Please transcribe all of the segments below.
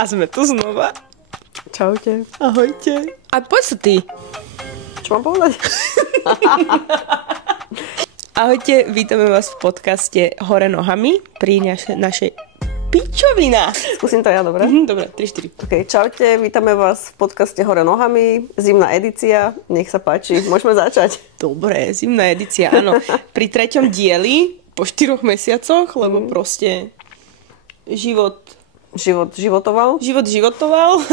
A sme tu znova. Čaute. Ahojte. A poď sa ty. Čo mám povedať? Ahojte, vítame vás v podcaste Hore nohami pri našej pičovina. Skúsim to ja, dobre? Dobre, 3-4. Ok, čaute, vítame vás v podcaste Hore nohami, zimná edícia, nech sa páči, môžeme začať. Dobre, zimná edícia, áno. Pri 3. dieli, po 4 mesiacoch, lebo proste Život životoval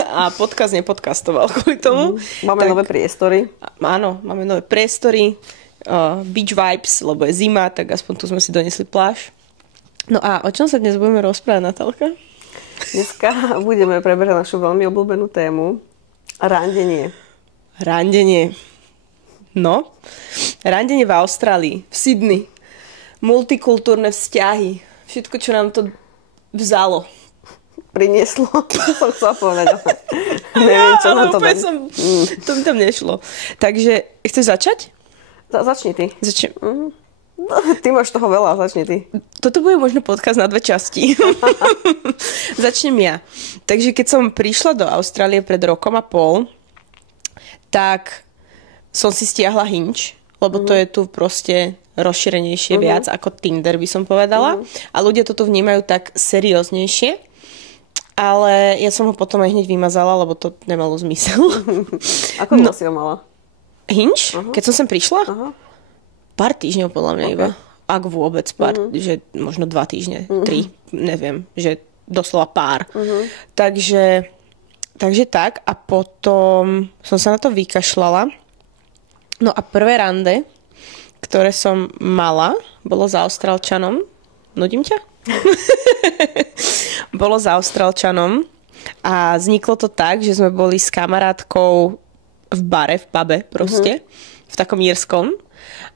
a podcast nepodcastoval kvôli tomu. Máme nové priestory. Áno, máme nové priestory, beach vibes, lebo je zima, tak aspoň tu sme si donesli pláž. No a o čom sa dnes budeme rozprávať, Natálka? Dneska budeme preberať našu veľmi obľúbenú tému. Randenie. Randenie. No, randenie v Austrálii, v Sydney. Multikultúrne vzťahy. Všetko, čo nám to vzalo. Prinieslo. Som chcela povedať. Neviem, čo na to dám. To mi tam nešlo. Takže, chceš začať? Začni ty. Začnem. Ty máš toho veľa, začni ty. Toto bude možno podcast na 2 časti. Začnem ja. Takže keď som prišla do Austrálie pred 1,5 roka, tak som si stiahla Hinge, lebo to je tu proste rozšírenejšie viac ako Tinder, by som povedala. A ľudia toto vnímajú tak serióznejšie. Ale ja som ho potom aj hneď vymazala, lebo to nemalo zmysel. Ako dlho si ho mala? Hinge? Keď som sem prišla? Pár týždňov podľa mňa iba. Ak vôbec pár, že možno 2 týždne, 3, neviem, že doslova pár. Takže tak a potom som sa na to vykašľala. No a prvé rande, ktoré som mala, bolo s Austrálčanom. Nudím ťa? Bolo s Austrálčanom a vzniklo to tak, že sme boli s kamarátkou v bare, v pube proste, v takom írskom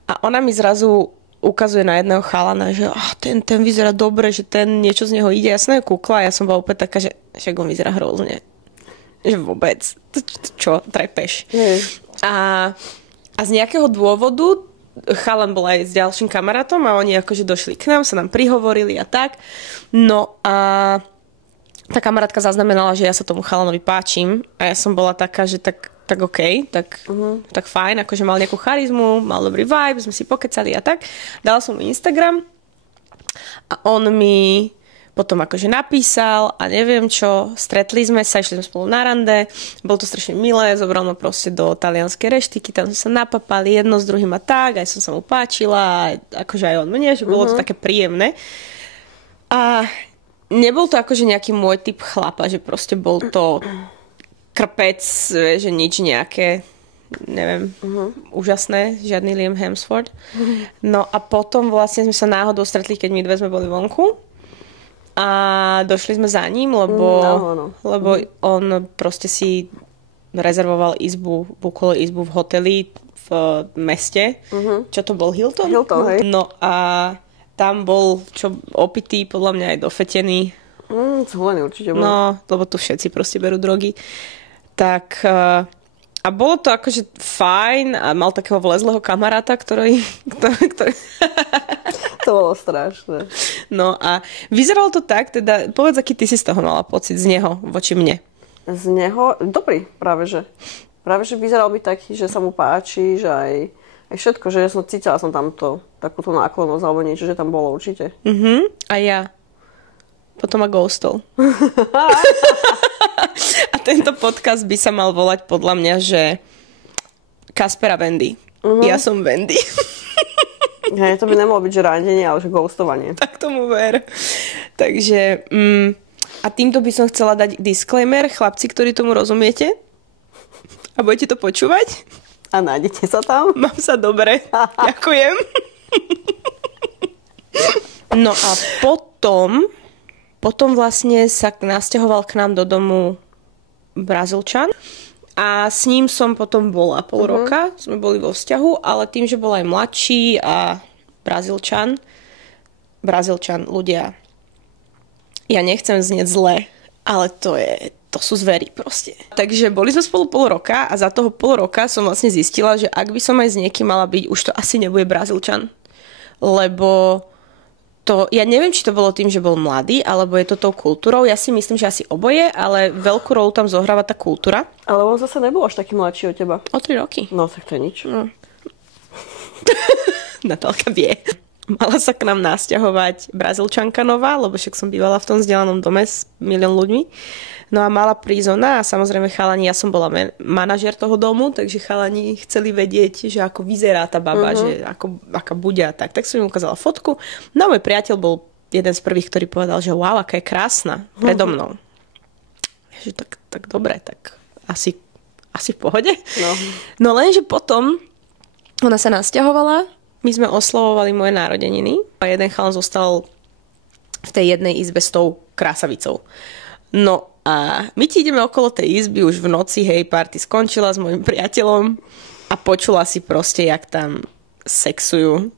a ona mi zrazu ukazuje na jedného chalana, že ten vyzerá dobre, že ten niečo z neho ide. Ja som ho kúkla a ja som bola úplne taká, že však on vyzerá hrozne. Že vôbec. Čo? Trepeš. A z nejakého dôvodu chalan bol aj s ďalším kamarátom a oni akože došli k nám, sa nám prihovorili a tak. No a tá kamarátka zaznamenala, že ja sa tomu chalanovi páčim a ja som bola taká, že tak OK, tak fajn, akože mal nejakú charizmu, mal dobrý vibe, sme si pokecali a tak. Dala som mu Instagram a on mi potom akože napísal a neviem čo, stretli sme sa, išli sme spolu na rande, bolo to strašne milé, zobral ma proste do talianskej reštiky, tam sme sa napapali jedno s druhým a tak, aj som sa mu páčila, akože aj on mne, že bolo to také príjemné. A nebol to akože nejaký môj typ chlapa, že proste bol to krpec, že nič nejaké, neviem, úžasné, žiadny Liam Hemsworth. No a potom vlastne sme sa náhodou stretli, keď my dve sme boli vonku. A došli sme za ním, lebo on proste si rezervoval izbu, bukol izbu v hoteli v meste. Čo to bol? Hilton? Hilton, hej. No a tam bol opitý, podľa mňa aj dofetený. Zvolený určite bol. No, lebo tu všetci proste berú drogy. Tak a bolo to akože fajn a mal takého vlezlého kamaráta, ktorý... To bolo strašné. No a vyzeralo to tak, teda povedz, aký ty si z toho mala pocit, z neho voči mne. Z neho? Dobrý, práve že. Práve že vyzeral byť taký, že sa mu páči, že aj všetko, že ja som cítila tam takúto náklonnosť alebo niečo, že tam bolo určite. A ja. Potom ma ghostol. A tento podcast by sa mal volať podľa mňa, že Kasper a Wendy. Ja som Wendy. Hej, to by nemalo byť, že randenie, ale že ghostovanie. Tak tomu ver. Takže a týmto by som chcela dať disclaimer, chlapci, ktorí tomu rozumiete a budete to počúvať. A nájdete sa tam? Mám sa dobre. Ďakujem. No a potom vlastne sa nasťahoval k nám do domu Brazílčan a s ním som potom bola pol roka, sme boli vo vzťahu, ale tým, že bol aj mladší a Brazílčan, ľudia, ja nechcem znieť zle, ale to sú zvery proste. Takže boli sme spolu pol roka a za toho pol roka som vlastne zistila, že ak by som aj s niekým mala byť, už to asi nebude Brazílčan, lebo To, ja neviem, či to bolo tým, že bol mladý, alebo je to tou kultúrou. Ja si myslím, že asi oboje, ale veľkú rolu tam zohráva tá kultúra. Ale on zase nebol až taký mladší od teba. O 3 roky. No, tak to je nič. No. Natálka vie. Mala sa k nám nasťahovať Brazílčanka nová, lebo však som bývala v tom vzdelanom dome s milión ľuďmi. No a mala prísť ona a samozrejme chalani, ja som bola manažer toho domu, takže chalani chceli vedieť, že ako vyzerá tá baba, že aká bude a tak. Tak som im ukázala fotku. No môj priateľ bol jeden z prvých, ktorý povedal, že wow, aká je krásna predo mnou. Že tak dobre, tak asi v pohode. No lenže potom ona sa nasťahovala, my sme oslavovali moje narodeniny a jeden chalan zostal v tej jednej izbe s tou krásavicou. No a my ti ideme okolo tej izby už v noci, hej, party skončila s mojim priateľom a počula si proste, jak tam sexujú,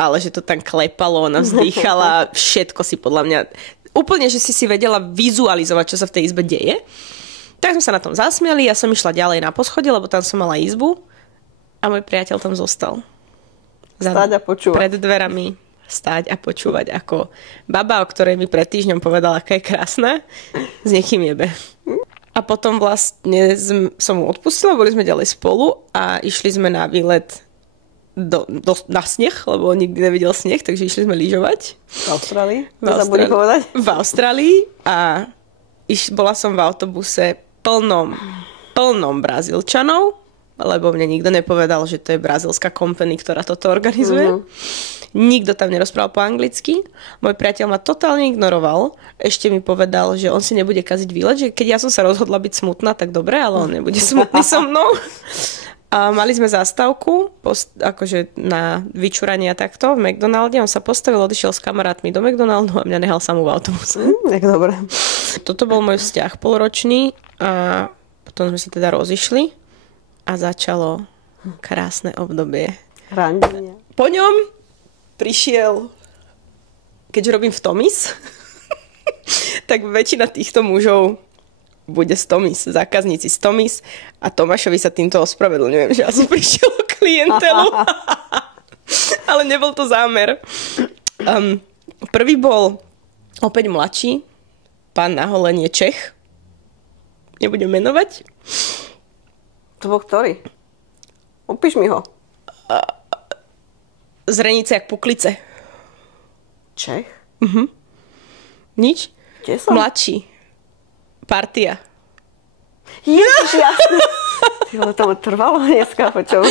ale že to tam klepalo, ona vzdýchala, všetko si podľa mňa, úplne, že si vedela vizualizovať, čo sa v tej izbe deje. Tak sme sa na tom zasmiali, ja som išla ďalej na poschodie, lebo tam som mala izbu a môj priateľ tam zostal. Stáť a počúvať. Pred dverami stáť a počúvať, ako baba, o ktorej mi pred týždňom povedala, aká je krásna, s niekým jebe. A potom vlastne som mu odpustila, boli sme ďalej spolu a išli sme na výlet na sneh, lebo on nikdy nevidel sneh, takže išli sme lyžovať. V Austrálii? V Austrálii a bola som v autobuse plnom Brazílčanov, lebo mne nikto nepovedal, že to je brazílska company, ktorá toto organizuje. Nikto tam nerozprával po anglicky. Môj priateľ ma totálne ignoroval. Ešte mi povedal, že on si nebude kaziť výlet, že keď ja som sa rozhodla byť smutná, tak dobre, ale on nebude smutný so mnou. A mali sme zástavku, akože na vyčúranie takto v McDonalde. On sa postavil, odišiel s kamarátmi do McDonaldu a mňa nehal samú v autobuse. Tak dobre. Toto bol môj vzťah polročný a potom sme sa teda rozišli a začalo krásne obdobie. Randenie. Po ňom prišiel, keďže robím v Tomis, tak väčšina týchto mužov bude z Tomis, zákazníci z Tomis a Tomášovi sa týmto ospravedlňujem, že asi prišiel o klientelu. Ale nebol to zámer. Prvý bol opäť mladší, pán na holenie Čech. Nebudem menovať. To bol ktorý? Opíš mi ho. Zrenice jak Puklice. Čech? Nič? Kde som? Mladší. Partia. Ježiš, jasne. Ale to trvalo dneska, počom.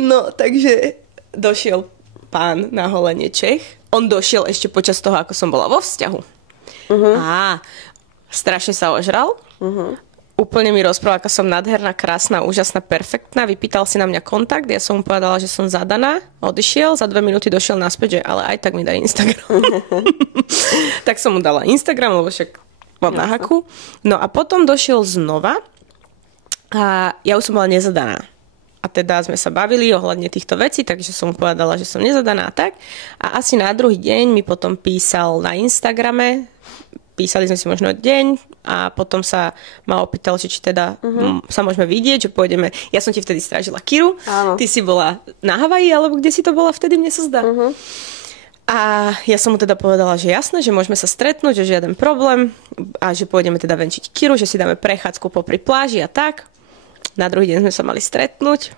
No, takže došiel pán na holenie Čech. On došiel ešte počas toho, ako som bola vo vzťahu. Strašne sa ožral. Úplne mi rozprával, aká som nádherná, krásna, úžasná, perfektná. Vypýtal si na mňa kontakt, ja som mu povedala, že som zadaná. Odišiel, za 2 minúty došiel naspäť, že ale aj tak mi daj Instagram. Tak som mu dala Instagram, lebo však mám na haku. No a potom došiel znova a ja už som bola nezadaná. A teda sme sa bavili ohľadne týchto vecí, takže som mu povedala, že som nezadaná a tak. A asi na druhý deň mi potom písal na Instagrame, písali sme si možno deň a potom sa ma opýtal, či teda sa môžeme vidieť, že pôjdeme. Ja som ti vtedy strážila Kiru, ty si bola na Havaji, alebo kde si to bola vtedy, mne sa zdá. A ja som mu teda povedala, že jasné, že môžeme sa stretnúť, že žiaden problém a že pôjdeme teda venčiť Kiru, že si dáme prechádzku popri pláži a tak. Na druhý deň sme sa mali stretnúť.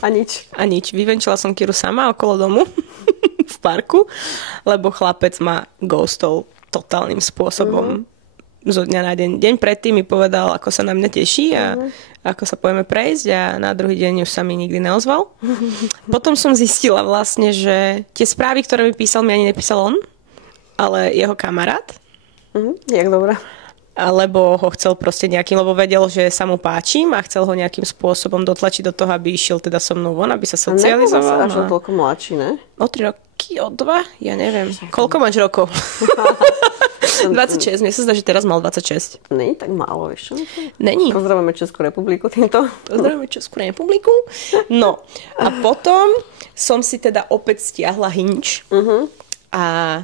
A nič. A nič. Vyvenčila som Kiru sama okolo domu v parku, lebo chlapec ma ghostol totálnym spôsobom zo dňa na deň. Deň predtým mi povedal, ako sa na mňa teší a ako sa pojeme prejsť a na druhý deň už sa mi nikdy neozval. Potom som zistila vlastne, že tie správy, ktoré mi písal, mi ani nepísal on, ale jeho kamarát. Jak dobré. Alebo ho chcel proste nejakým, lebo vedel, že sa mu páčim a chcel ho nejakým spôsobom dotlačiť do toho, aby išiel teda so mnou von, aby sa socializoval. A nebol sa až toľko mladší, ne? O 3 roky, o 2? Ja neviem. Koľko máš rokov? 26, mne sa zdá, že teraz mal 26. Není tak málo, vieš čo? Není. Pozdravujeme Českú republiku týmto. Pozdravujeme Českú republiku. No, a potom som si teda opäť stiahla Hinge a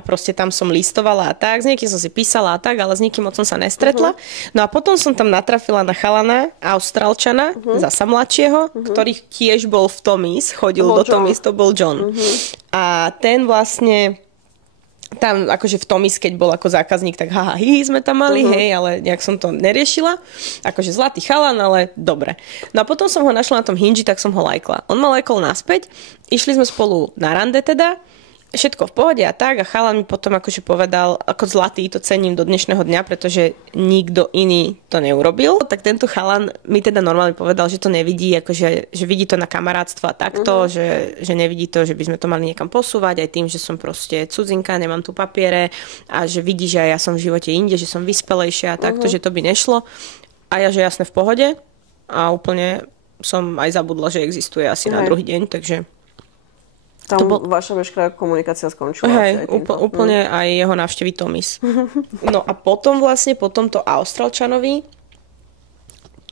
a proste tam som listovala a tak, s niekým som si písala a tak, ale s nikým moc som sa nestretla. No a potom som tam natrafila na chalana, Austrálčana, zasa mladšieho, ktorý tiež bol v Tommy's, chodil do Tommy's, to bol John. A ten vlastne tam akože v Tommy's, keď bol ako zákazník, tak sme tam mali, hej, ale nejak som to neriešila. Akože zlatý chalan, ale dobre. No a potom som ho našla na tom Hingi, tak som ho lajkla. On ma lajkol naspäť, išli sme spolu na rande teda, všetko v pohode a tak a chalan mi potom akože povedal, ako zlatý, to cením do dnešného dňa, pretože nikto iný to neurobil. Tak tento chalan mi teda normálne povedal, že to nevidí, akože, že vidí to na kamarátstvo a takto, že nevidí to, že by sme to mali niekam posúvať, aj tým, že som proste cudzinka, nemám tu papiere a že vidí, že aj ja som v živote inde, že som vyspelejšia a takto, že to by nešlo. A ja, že jasne v pohode a úplne som aj zabudla, že existuje asi na druhý deň, takže tam vaša veškerá komunikácia skončila. Hej, úplne aj jeho návštevy Tommy's. No a potom vlastne, po tomto Austrálčanovi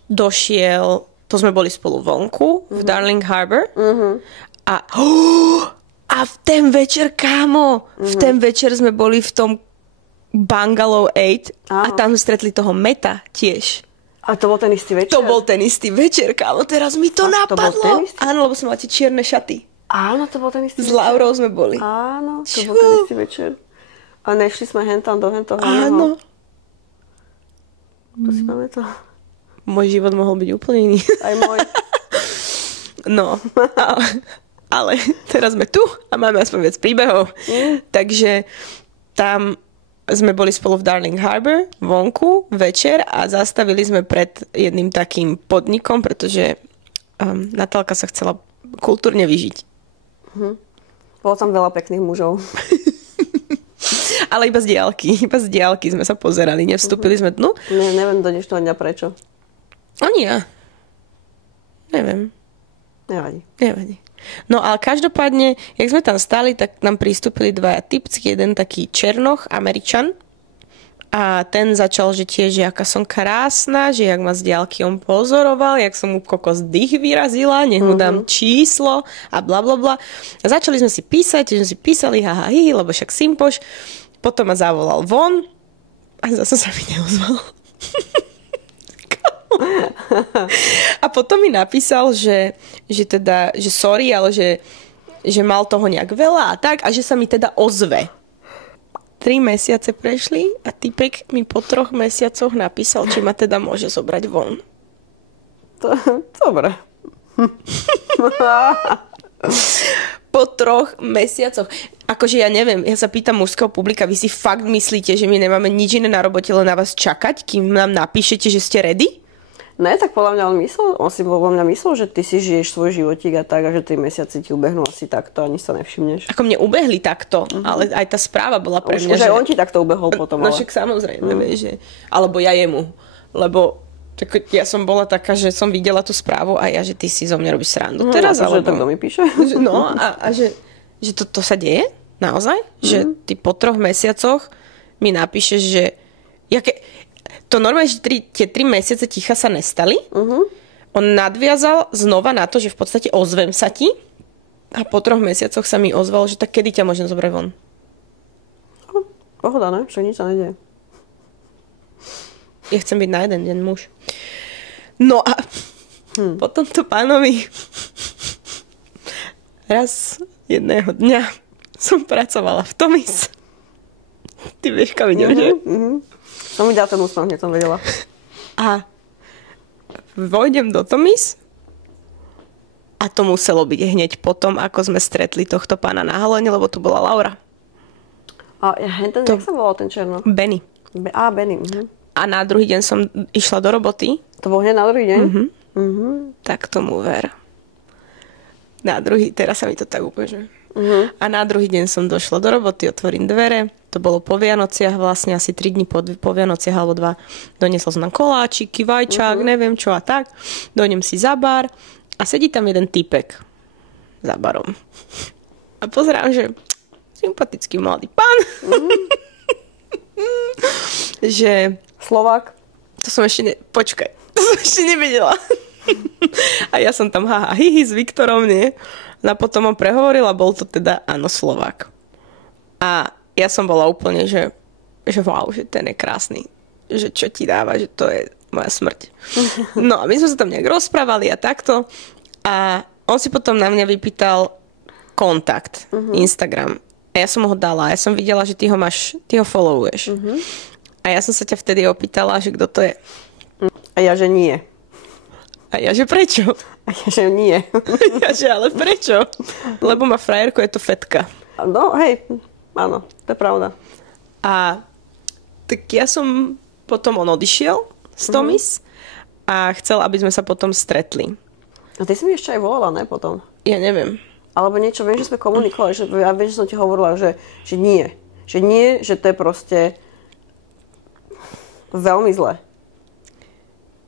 došiel, to sme boli spolu vonku v Darling Harbour a v ten večer, kámo, v ten večer sme boli v tom Bungalow 8 a tam stretli toho Meta tiež. A to bol ten istý večer? To bol ten istý večer, kámo, teraz mi to napadlo. Áno, lebo som mala tie čierne šaty. Áno, to bol ten istý večer. S Laurou sme boli. Áno, to bol ten istý večer. A nešli sme hentam do hentoho. Áno. To si pamätám. Môj život mohol byť úplne iný. Aj môj. No, ale teraz sme tu a máme aspoň viac príbehov. Takže tam sme boli spolu v Darling Harbour vonku večer a zastavili sme pred jedným takým podnikom, pretože Natálka sa chcela kultúrne vyžiť. Bolo tam veľa pekných mužov. Ale iba z diaľky sme sa pozerali, nevstúpili sme dnu. Neviem do dnešného dňa prečo. Ani ja. Neviem. Nevadí. No ale každopádne, jak sme tam stali, tak nám pristúpili dvaja typci, jeden taký černoch, Američan, a ten začal, že tiež, že aká som krásna, že jak ma z diaľky on pozoroval, jak som mu kokos dých vyrazila, nech mu dám číslo a bla bla bla. A začali sme si písať, že sme si písali lebo však simpoš. Potom ma zavolal von a zase sa mi neozval. A potom mi napísal, že sorry, ale že mal toho nejak veľa a tak a že sa mi teda ozve. 3 mesiace prešli a typek mi po 3 mesiacoch napísal, či ma teda môže zobrať von. Dobre. Po 3 mesiacoch. Akože ja neviem, ja sa pýtam mužského publika, vy si fakt myslíte, že my nemáme nič iné na robote, len na vás čakať, kým nám napíšete, že ste ready? Ne, tak podľa mňa on si podľa mňa myslel, že ty si žiješ svoj životík a tak, a že 3 mesiace ti ubehnú asi takto, ani sa nevšimneš. Ako mne ubehli takto, ale aj tá správa bola pre mňa, že... Už aj on ti takto ubehol potom, ale... No však samozrejme, vieš, že... Alebo ja jemu, lebo tak ja som bola taká, že som videla tú správu a ja, že ty si zo mňa robíš srandu. Teraz, alebo... Že to kto mi píše? No a že to sa deje? Naozaj? Že ty po 3 mesiacoch mi napíšeš, že... To normálne, že tie 3 mesiace ticha sa nestali. On nadviazal znova na to, že v podstate ozvem sa ti a po 3 mesiacoch sa mi ozval, že tak kedy ťa môžem zobrať von? Pohoda, ne? Však nič sa nedieje. Ja chcem byť na jeden deň muž. No a potom to pánovi raz jedného dňa som pracovala v Tommy's. Ty vieš, kam idem, že? Som videla ten úsmev, hneď som vedela. A vojdem do Tommy's a to muselo byť hneď potom, ako sme stretli tohto pána na halóne, lebo tu bola Laura. A jak sa volal ten černo? Benny. Benny. A na druhý deň som išla do roboty. To bol hneď na druhý deň? Tak tomu ver. Teraz sa mi to tak upeže. A na druhý deň som došla do roboty, otvorím dvere. To bolo po Vianociach, vlastne asi 3 dní po Vianociach alebo 2. Doniesla som tam koláčiky, vajčák, neviem čo a tak. Dojdem si za bar a sedí tam jeden typek za barom. A pozerám, že sympatický mladý pán. Že... Slovák? To som ešte nevedela. A ja som tam s Viktorom, nie? A potom on prehovoril a bol to teda áno, Slovák. A ja som bola úplne, že wow, že ten je krásny. Že čo ti dáva, že to je moja smrť. No a my sme sa tam nejak rozprávali a takto. A on si potom na mňa vypýtal kontakt, Instagram. A ja som ho dala. Ja som videla, že ty ho followuješ. A ja som sa ťa vtedy opýtala, že kto to je. A ja, že nie. A ja, že prečo? A ja, že nie. Ja, že ale prečo? Lebo má frajerku, je to fetka. No, hej, áno, to je pravda. A tak ja som potom on odišiel z Tomis a chcel, aby sme sa potom stretli. A ty si mi ešte aj volala, ne, potom? Ja neviem. Alebo niečo, viem, že sme komunikovali, že ja viem, že som ti hovorila, že nie. Že nie, že to je proste veľmi zle.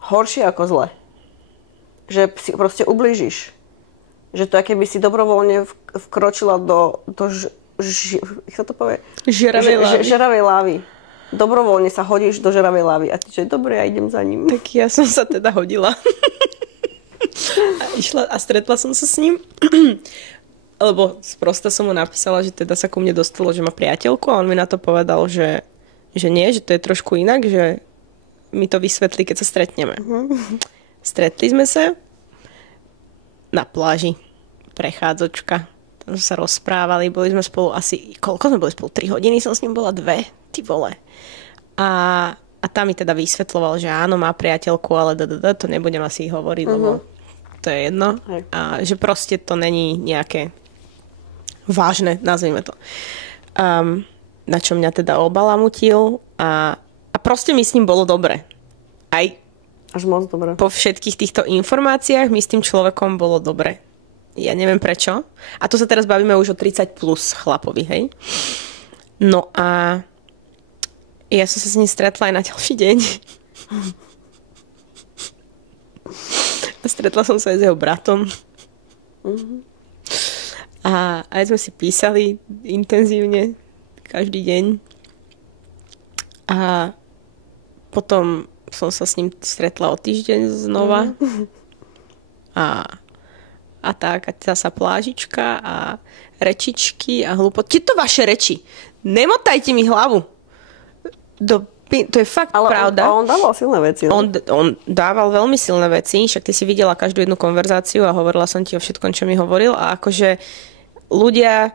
Horšie ako zle. Že si proste ublížiš. Že to, keby si dobrovoľne vkročila do jak sa to povie? Žeravej lávy. Dobrovoľne sa hodíš do žeravej lávy. A ty, že dobre, ja idem za ním. Tak ja som sa teda hodila. A išla a stretla som sa s ním. Lebo sprosta som mu napísala, že teda sa ku mne dostalo, že má priateľku a on mi na to povedal, že nie, že to je trošku inak, že mi to vysvetlí, keď sa stretneme. Stretli sme sa na pláži. Prechádzečka. Tam sme sa rozprávali, boli sme spolu asi, koľko sme boli spolu? 3 hodiny som s ním bola, 2, ty vole. A tam mi teda vysvetloval, že áno, má priateľku, ale to nebudem asi hovoriť, lebo to je jedno. A že proste to není nejaké vážne, nazvime to. Na čo mňa teda obalamutil a proste mi s ním bolo dobre. Aj až moc dobre. Po všetkých týchto informáciách mi s tým človekom bolo dobre. Ja neviem prečo. A tu sa teraz bavíme už o 30 plus chlapovi, hej? No a ja som sa s ním stretla aj na ďalší deň. A stretla som sa aj s jeho bratom. A aj sme si písali intenzívne každý deň. A potom som sa s ním stretla o týždeň znova. A tak, a zasa plážička a rečičky a hlúpoty. To vaše reči. Nemotajte mi hlavu. To je fakt ale pravda. On dával silné veci. No? On dával veľmi silné veci, však ty si videla každú jednu konverzáciu a hovorila som ti o všetkom, čo mi hovoril. A akože ľudia,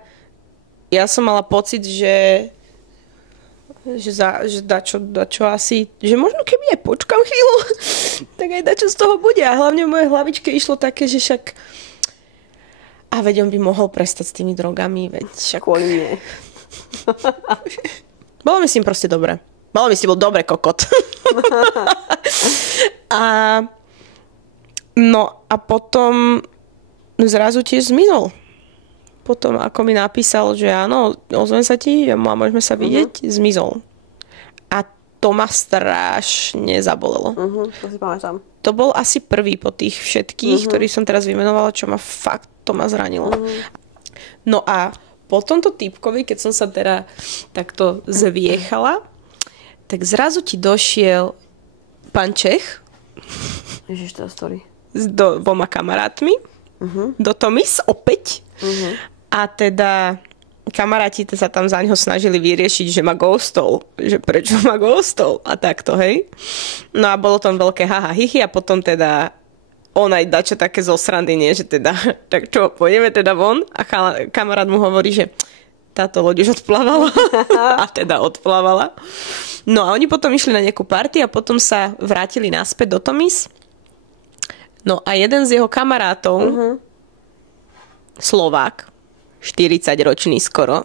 ja som mala pocit, že dačo asi, že možno keby aj počkam chvíľu, tak aj dačo z toho bude. A hlavne v mojej hlavičke išlo také, že však a veď on by mohol prestať s tými drogami, veď však kvôli nie. Bolo mi s ním proste dobre. Bolo mi s ním bol dobre kokot. A potom zrazu tiež zmizol. Potom, ako mi napísal, že áno, ozvem sa ti a môžeme sa vidieť, zmizol. A to ma strašne zabolelo. To si pamätám. To bol asi prvý po tých všetkých, ktorých som teraz vymenovala, čo ma fakt to ma zranilo. No a po tomto typkovi, keď som sa teda takto zviechala, tak zrazu ti došiel pán Čech. Ježiš, to je story. S dvoma kamarátmi. Do Tomis opäť. A teda kamaráti sa tam za ňo snažili vyriešiť, že ma ghostol. Že prečo ma ghostol? A takto, hej. No a bolo tam veľké haha hichy a potom teda on aj dačo také zo srandy, nie? Že teda, tak čo, pôjdeme teda von? A kamarát mu hovorí, že táto loď už odplávala. A teda odplávala. No a oni potom išli na nejakú party a potom sa vrátili naspäť do Tomis. No a jeden z jeho kamarátov, Slovák, 40-ročný skoro,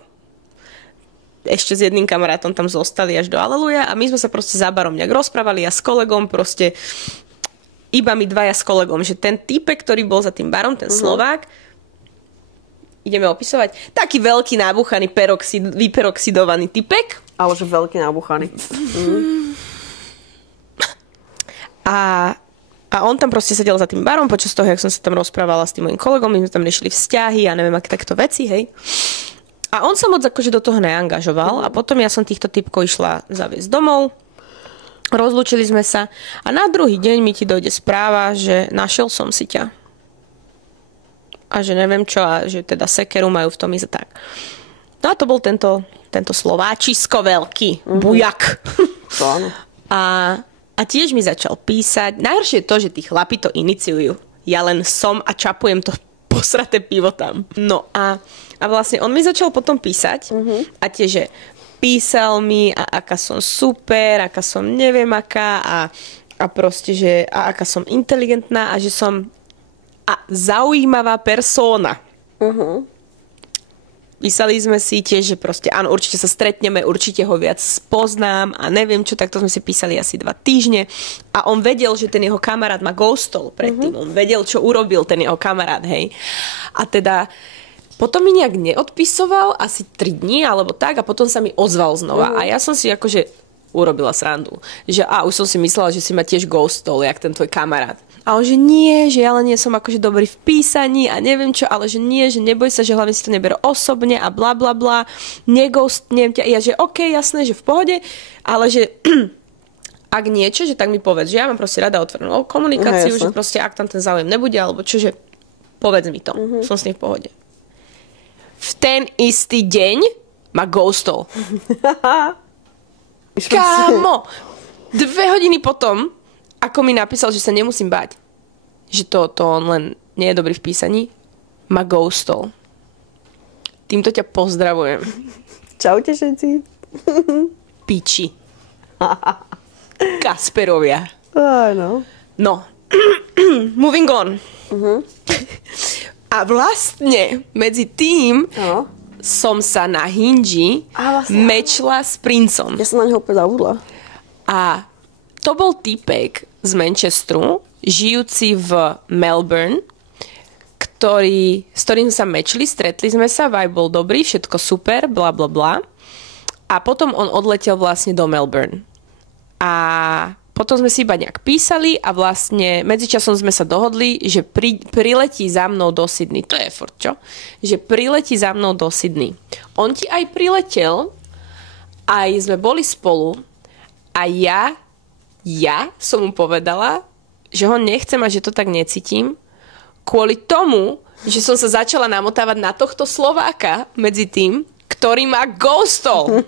ešte s jedným kamarátom tam zostali až do Aleluja a my sme sa proste za barom nejak rozprávali a s kolegom proste iba my dvaja s kolegom, že ten týpek, ktorý bol za tým barom, ten Slovák, ideme opisovať, taký veľký nábuchaný vyperoxidovaný typek. Ale že veľký nábuchaný. A on tam proste sedel za tým barom, počas toho, jak som sa tam rozprávala s tým mojim kolegom, my sme tam riešili vzťahy a neviem, aké takto veci, hej. A on sa moc akože do toho neangažoval a potom ja som týchto typkov išla zaviesť domov, rozlúčili sme sa a na druhý deň mi ti dojde správa, že našiel som si ťa. A že neviem čo a že teda sekeru majú v tom ísť tak. No a to bol tento tento Slováčisko veľký, bujak. To áno. A tiež mi začal písať. Najhoršie je to, že tí chlapi to iniciujú. Ja len som a čapujem to posraté pivo tam. No a vlastne on mi začal potom písať a tiež, že písal mi a aká som super, aká som neviem aká a proste, že a aká som inteligentná a že som zaujímavá persóna. Písali sme si tiež, že proste áno, určite sa stretneme, určite ho viac spoznám a neviem čo, takto sme si písali asi 2 týždne a on vedel, že ten jeho kamarát ma ghostol predtým. On vedel, čo urobil ten jeho kamarát, hej. A teda potom mi nejak neodpisoval asi 3 dní alebo tak a potom sa mi ozval znova. A ja som si akože urobila srandu. Že už som si myslela, že si ma tiež ghostol, jak ten tvoj kamarát. A on, že nie, že ja len nie som akože dobrý v písaní a neviem čo, ale že nie, že neboj sa, že hlavne si to neber osobne a bla bla bla, neghostnem ťa. Ja, že okej, jasné, že v pohode, ale že ak niečo, že tak mi povedz, že ja mám proste rada otvorenú komunikáciu, že proste ak tam ten záujem nebude, alebo čo, že povedz mi to, som s ním v pohode. V ten istý deň ma ghostol. Kámo! 2 hodiny potom, ako mi napísal, že sa nemusím báť, že to on len nie je dobrý v písaní, ma ghostol. Týmto ťa pozdravujem. Čaute všetci. Piči. Kasperovia. Áno. No. Moving on. A vlastne medzi tým som sa na Hinži mečla s princom. Ja som na neho úplne zabudla. A to bol týpek z Manchesteru, žijúci v Melbourne, s ktorým sa mečli, stretli sme sa, vibe bol dobrý, všetko super, bla bla bla. A potom on odletel vlastne do Melbourne. A potom sme si iba nejak písali a vlastne medzičasom sme sa dohodli, že priletí za mnou do Sydney. To je furt, čo? Že priletí za mnou do Sydney. On ti aj priletel, aj sme boli spolu a ja som mu povedala, že ho nechcem a že to tak necítim, kvôli tomu, že som sa začala namotávať na tohto Slováka medzi tým, ktorý ma ghostol.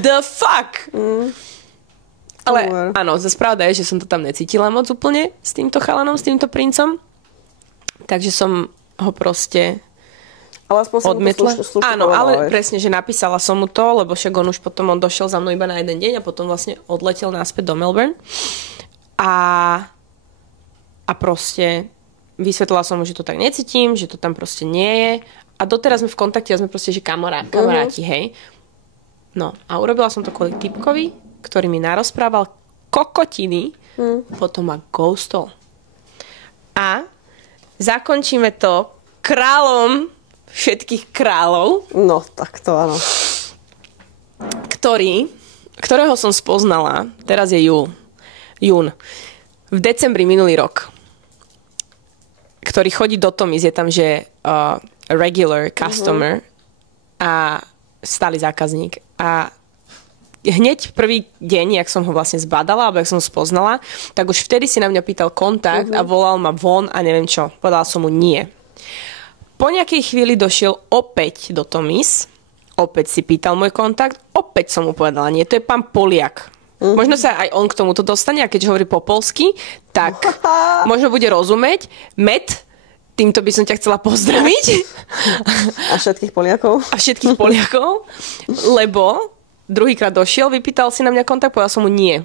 The fuck? Ale áno, zase pravda je, že som to tam necítila moc úplne s týmto chalanom, s týmto princom. Takže som ho proste odmietla. Áno, ale presne, že napísala som mu to, lebo však on už potom došiel za mnou iba na jeden deň a potom vlastne odletel naspäť do Melbourne. A proste vysvetlila som mu, že to tak necítim, že to tam proste nie je. A doteraz sme v kontakte a sme proste, že kamaráti, hej. No a urobila som to kvôli typkovi, ktorý mi narozprával kokotiny, potom ma ghostol. A zakončíme to kráľom všetkých kráľov. No, tak to áno. Ktorého som spoznala, teraz je jún, v decembri minulý rok, ktorý chodí do Tomis, je tam, že regular customer a stály zákazník. A hneď prvý deň, jak som ho vlastne zbadala, alebo jak som ho spoznala, tak už vtedy si na mňa pýtal kontakt a volal ma von a neviem čo. Povedala som mu nie. Po nejakej chvíli došiel opäť do Tomis, opäť si pýtal môj kontakt, opäť som mu povedala nie, to je pán Poliak. Možno sa aj on k tomuto dostane a keďže hovorí po polsky, tak možno bude rozumieť. Met, týmto by som ťa chcela pozdraviť. A všetkých Poliakov. Lebo druhýkrát došiel, vypýtal si na mňa kontakt, povedal som mu nie.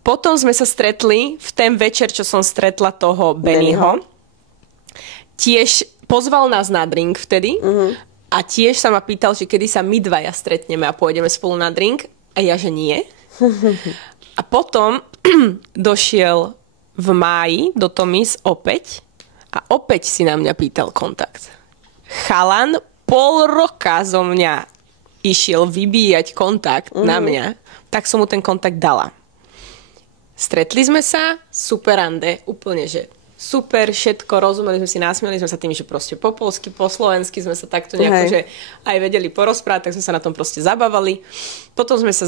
Potom sme sa stretli v ten večer, čo som stretla toho Bennyho. Tiež pozval nás na drink vtedy a tiež sa ma pýtal, že kedy sa my dvaja stretneme a pôjdeme spolu na drink a ja, že nie. A potom došiel v máji do Tomis opäť a opäť si na mňa pýtal kontakt. Chalan pol roka zo mňa išiel vybíjať kontakt na mňa, tak som mu ten kontakt dala. Stretli sme sa, super rande, úplne, že super, všetko, rozumeli sme si, nasmiali sme sa tým, že proste po polsky, po slovensky sme sa takto nejako, že aj vedeli porozprávať, tak sme sa na tom proste zabávali. Potom sme sa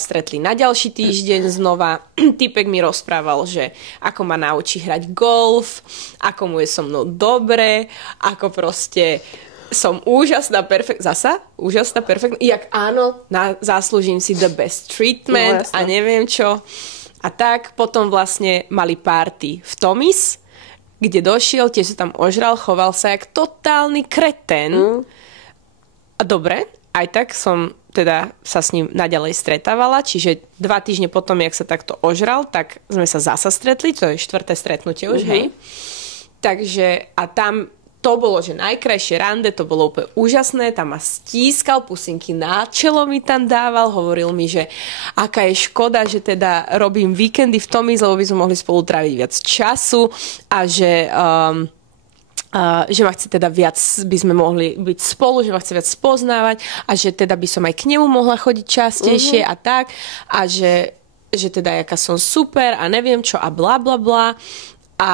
stretli na ďalší týždeň znova. Týpek mi rozprával, že ako ma naučí hrať golf, ako mu je so mnou dobre, ako proste som úžasná, perfektná. Jak áno, zaslúžim si the best treatment a neviem čo. A tak potom vlastne mali party v Tomis, kde došiel, tiež sa tam ožral, choval sa jak totálny kretén. A dobre, aj tak som teda sa s ním naďalej stretávala, čiže 2 týždne potom, jak sa takto ožral, tak sme sa zasa stretli, to je 4. stretnutie už, hej. Takže a tam to bolo, že najkrajšie rande, to bolo úplne úžasné, tam ma stískal, pusinky na čelo mi tam dával, hovoril mi, že aká je škoda, že teda robím víkendy v Tomis, lebo by sme mohli spolu tráviť viac času a že ma chce teda viac, by sme mohli byť spolu, že ma chce viac spoznávať a že teda by som aj k nemu mohla chodiť častejšie a tak a že teda jaká som super a neviem čo a bla bla bla. A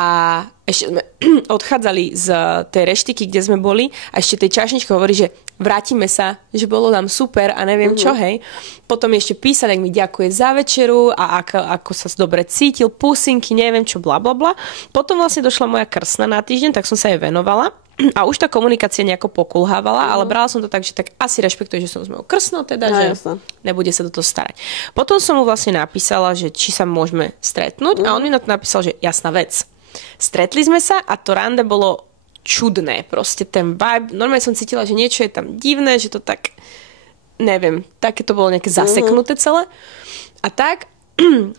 ešte sme odchádzali z tej reštiky, kde sme boli a ešte tej čašničke hovorí, že vrátime sa, že bolo nám super a neviem čo, hej. Potom ešte písal, jak mi ďakuje za večeru a ako sa dobre cítil, pusinky, neviem čo, bla bla bla. Potom vlastne došla moja krstná na týždeň, tak som sa jej venovala a už tá komunikácia nejako pokulhávala, ale brala som to tak, že tak asi rešpektuje, že som s mojou krstnou, teda, že nebude sa do toho starať. Potom som mu vlastne napísala, že či sa môžeme stretnúť a on mi na to napísal, že jasná vec. Stretli sme sa a to rande bolo čudné. Proste ten vibe, normálne som cítila, že niečo je tam divné, že to tak, neviem, také to bolo nejaké zaseknuté celé. A tak,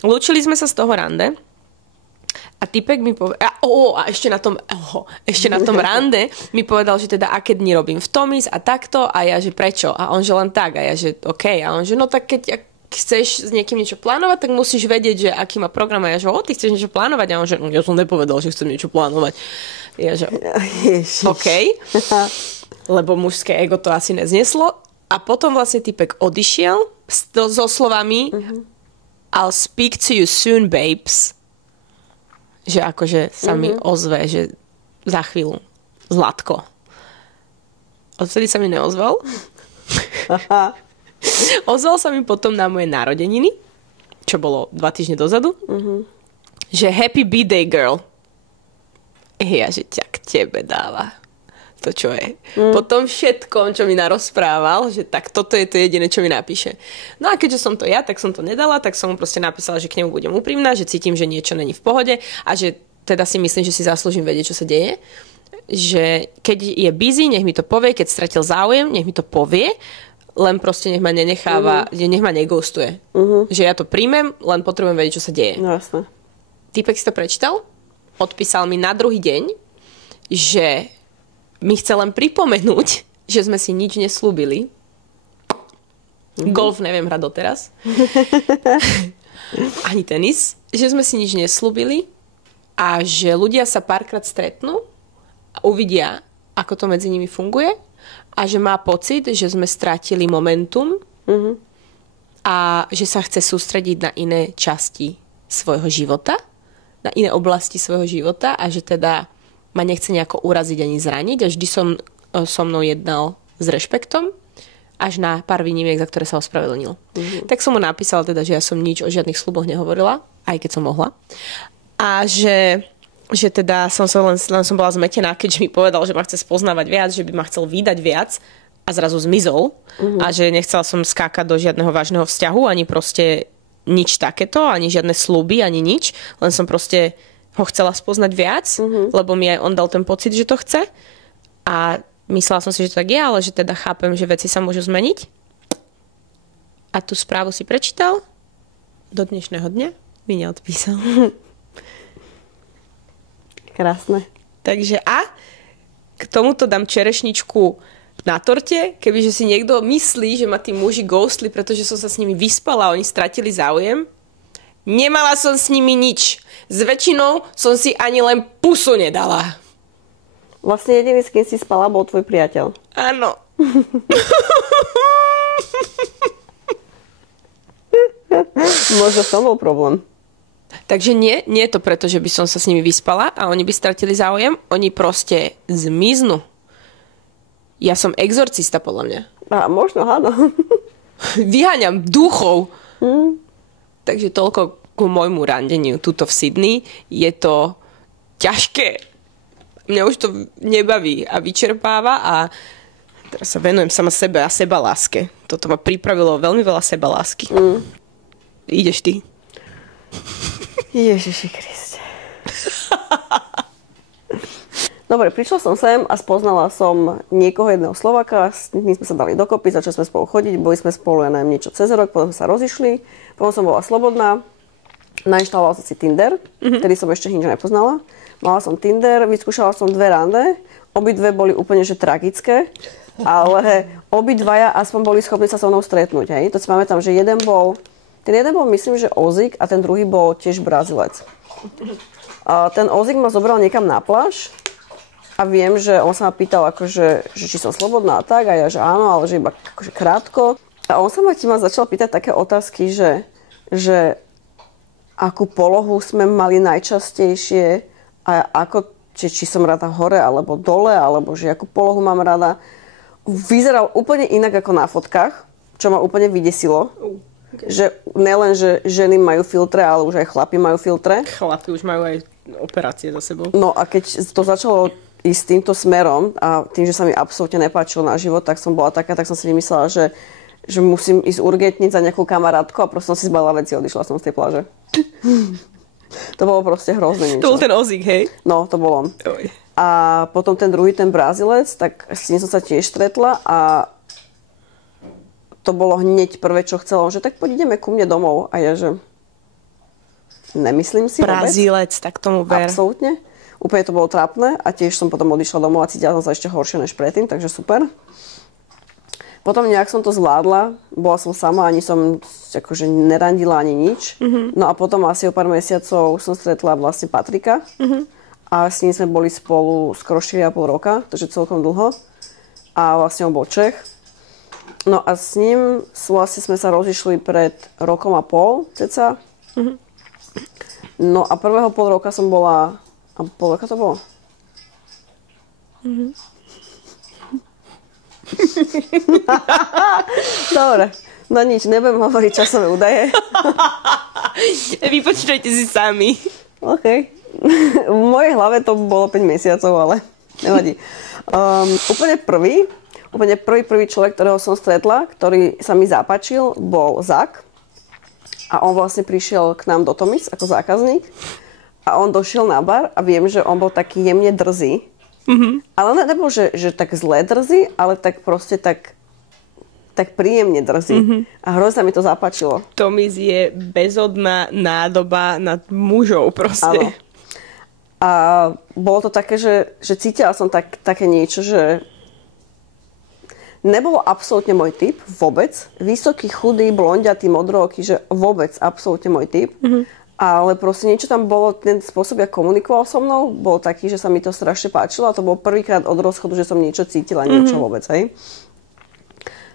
lúčili sme sa z toho rande a typek mi povedal, a ešte na tom rande mi povedal, že teda aké dni robím v Tomis a takto a ja, že prečo? A on, že len tak a ja, že OK. A on, že no tak keď chceš s niekým niečo plánovať, tak musíš vedieť, že aký má program a ja, že ty chceš niečo plánovať a on, že ja som nepovedal, že chcem niečo plánovať. Ja, že OK, lebo mužské ego to asi nezneslo a potom vlastne typek odišiel so slovami I'll speak to you soon, babes. Že akože sa mi ozve, že za chvíľu Zlatko. Odvtedy sa mi neozval. Ozval sa mi potom na moje narodeniny, čo bolo 2 týždne dozadu, že happy birthday girl. Ja, že ťa k tebe dáva. To čo je. Potom všetkom, čo mi narozprával, že tak toto je to jediné, čo mi napíše. No a keďže som to ja, tak som to nedala, tak som mu proste napísala, že k nemu budem úprimná, že cítim, že niečo není v pohode a že teda si myslím, že si zaslúžim vedieť, čo sa deje. Že keď je busy, nech mi to povie, keď stratil záujem, nech mi to povie, len proste nech ma nenecháva, nech ma neghostuje. Že ja to príjmem, len potrebujem vedieť, čo sa deje. No, jasné. Týpek si to prečítal, odpísal mi na druhý deň, že mi chce len pripomenúť, že sme si nič neslúbili. Golf neviem hrať doteraz. Ani tenis. Že sme si nič neslúbili a že ľudia sa párkrát stretnú a uvidia, ako to medzi nimi funguje a že má pocit, že sme strátili momentum a že sa chce sústrediť na iné časti svojho života, na iné oblasti svojho života a že teda ma nechce nejako uraziť ani zraniť a vždy so mnou jednal s rešpektom až na pár výnimiek, za ktoré sa ospravedlnil. Tak som mu napísala teda, že ja som nič o žiadnych sľuboch nehovorila, aj keď som mohla. A že teda som som bola zmetená, keďže mi povedal, že ma chce spoznávať viac, že by ma chcel vydať viac a zrazu zmizol a že nechcela som skákať do žiadneho vážneho vzťahu, ani proste nič takéto, ani žiadne sľuby, ani nič. Len som proste ho chcela spoznať viac, lebo mi aj on dal ten pocit, že to chce. A myslela som si, že to tak je, ale že teda chápem, že veci sa môžu zmeniť. A tú správu si prečítal. Do dnešného dňa mi neodpísal. Krásne. Takže a k tomuto dám čerešničku na torte, kebyže si niekto myslí, že ma tí muži ghostli, pretože som sa s nimi vyspala a oni stratili záujem. Nemala som s nimi nič. S väčšinou som si ani len pusu nedala. Vlastne jediný, s kým si spala, bol tvoj priateľ. Áno. Možno v tom bol problém. Takže nie je to preto, že by som sa s nimi vyspala a oni by stratili záujem. Oni proste zmiznú. Ja som exorcista, podľa mňa. A možno, áno. Vyháňam duchov. Takže toľko ku môjmu randeniu tuto v Sydney. Je to ťažké. Mňa už to nebaví a vyčerpáva a Teraz sa venujem sama sebe a sebaláske. Toto ma pripravilo veľmi veľa sebalásky. Ideš ty. Ježiši Kriste. Dobre, prišla som sem a spoznala som niekoho, jedného Slováka, s ním sme sa dali dokopy, začali sme spolu chodiť, boli sme spolu, ja neviem, niečo cez rok, potom sa rozišli, potom som bola slobodná, nainštalovala som si Tinder, vtedy som ešte nič nepoznala, mala som Tinder, vyskúšala som 2 rande, obidve boli úplne že tragické, ale obidvaja aspoň boli schopní sa so mnou stretnúť, hej. To si pamätám, že ten jeden bol myslím, že Ozík a ten druhý bol tiež Brazílec. A ten Ozík ma zobral niekam na pláž, a viem, že on sa ma pýtal, akože, že či som slobodná a tak, a ja, že áno, ale že iba akože krátko. A on sa ma začal pýtať také otázky, že akú polohu sme mali najčastejšie a ako, či som rada hore alebo dole, alebo že akú polohu mám rada. Vyzeral úplne inak ako na fotkách, čo ma úplne vydesilo. Okay. Že nelen, že ženy majú filtre, ale už aj chlapi majú filtre. Chlapi už majú aj operácie za sebou. No a keď to začalo ísť týmto smerom a tým, že sa mi absolútne nepáčilo na život, tak som bola taká, tak som si vymyslela, že musím ísť urgentniť za nejakú kamarátku a proste som si zbalila veci a odišla som z tej pláže. To bolo proste hrozné niečo. To bol ten Ozík, hej? No, to bol on. Oj. A potom ten druhý, ten Brazílec, tak s ním som sa tiež stretla a to bolo hneď prvé, čo chcela, že tak poď ideme ku mne domov. A ja, že nemyslím si Brazílec, tak tomu ver. Absolútne. Úplne to bolo trápne a tiež som potom odišla domov a cítila som sa ešte horšie než predtým, takže super. Potom nejak som to zvládla, bola som sama, ani som akože nerandila ani nič. No a potom asi o pár mesiacov som stretla vlastne Patrika a s ním sme boli spolu skoro 4,5 roka, takže celkom dlho. A vlastne on bol Čech. No a s ním vlastne sme sa rozišli pred rokom a pol, ceca. No a prvého pol roka som bola... A pol roka to bolo? Dobre. No nič, nebudem hovoriť časové údaje. Vypočítajte si sami. OK. V mojej hlave to bolo 5 mesiacov, ale nevadí. Úplne prvý človek, ktorého som stretla, ktorý sa mi zapáčil, bol Zak. A on vlastne prišiel k nám do Tomis ako zákazník. A on došiel na bar a viem, že on bol taký jemne drzý. Ale nebol, že tak zle drzý, ale tak proste tak príjemne drzý. A hrozne mi to zapáčilo. Tomis je bezodná nádoba nad mužov proste. Áno. A bolo to také, že cítila som také niečo, že nebolo absolútne môj typ, vôbec. Vysoký, chudý, blondiatý, modrooký, že vôbec absolútne môj typ. Ale proste niečo tam bolo, ten spôsob, jak komunikoval so mnou, bol taký, že sa mi to strašne páčilo a to bol prvýkrát od rozchodu, že som niečo cítila, niečo vôbec, hej.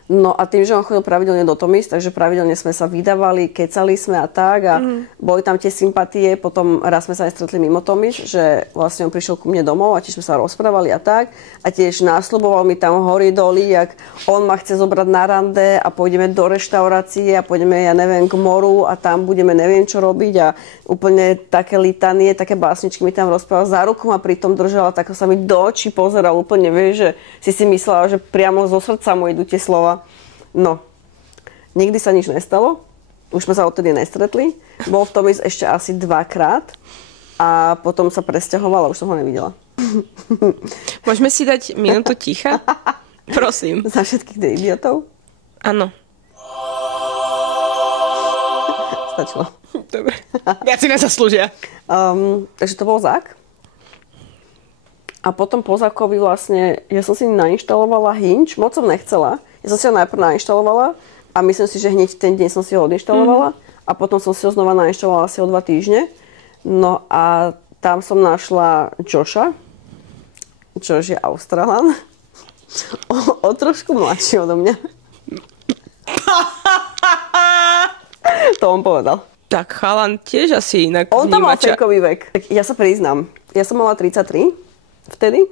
No a tým, že on chodil pravidelne do Tomis, takže pravidelne sme sa vydávali, kecali sme a tak a boli tam tie sympatie, potom raz sme sa aj stretli mimo Tomis, že vlastne on prišiel ku mne domov a tiež sme sa rozprávali a tak a tiež nasľuboval mi tam hory doly, jak on ma chce zobrať na rande a pôjdeme do reštaurácie a pôjdeme, ja neviem, k moru a tam budeme neviem čo robiť a úplne také litanie, také básničky mi tam rozprával, za ruku ma pritom držala, tak sa mi do očí pozeral úplne, vieš, že si myslela, že priamo zo srdca mu idú tie slova. No, nikdy sa nič nestalo. Už sme sa odtedy nestretli. Bol v Tomis ešte asi 2-krát a potom sa presťahoval a už som ho nevidela. Môžeme si dať minútu ticha? Prosím. Za všetkých tých idiotov? Áno. Stačilo. Dobre. Viac si nezaslúžia. Takže to bol Zák. A potom po Zákovi vlastne, ja som si nainštalovala Hinge, moc som nechcela. Ja som si ho najprv nainštalovala a myslím si, že hneď ten deň som si ho odinštalovala a potom som si ho znova nainštalovala asi o 2 týždne. No a tam som našla Josha. Josh je Australan. O trošku mladší odo mňa. To on povedal. Tak chalan tiež asi inak on tam mal fejkový vek. Ja sa priznám, ja som mala 33 vtedy.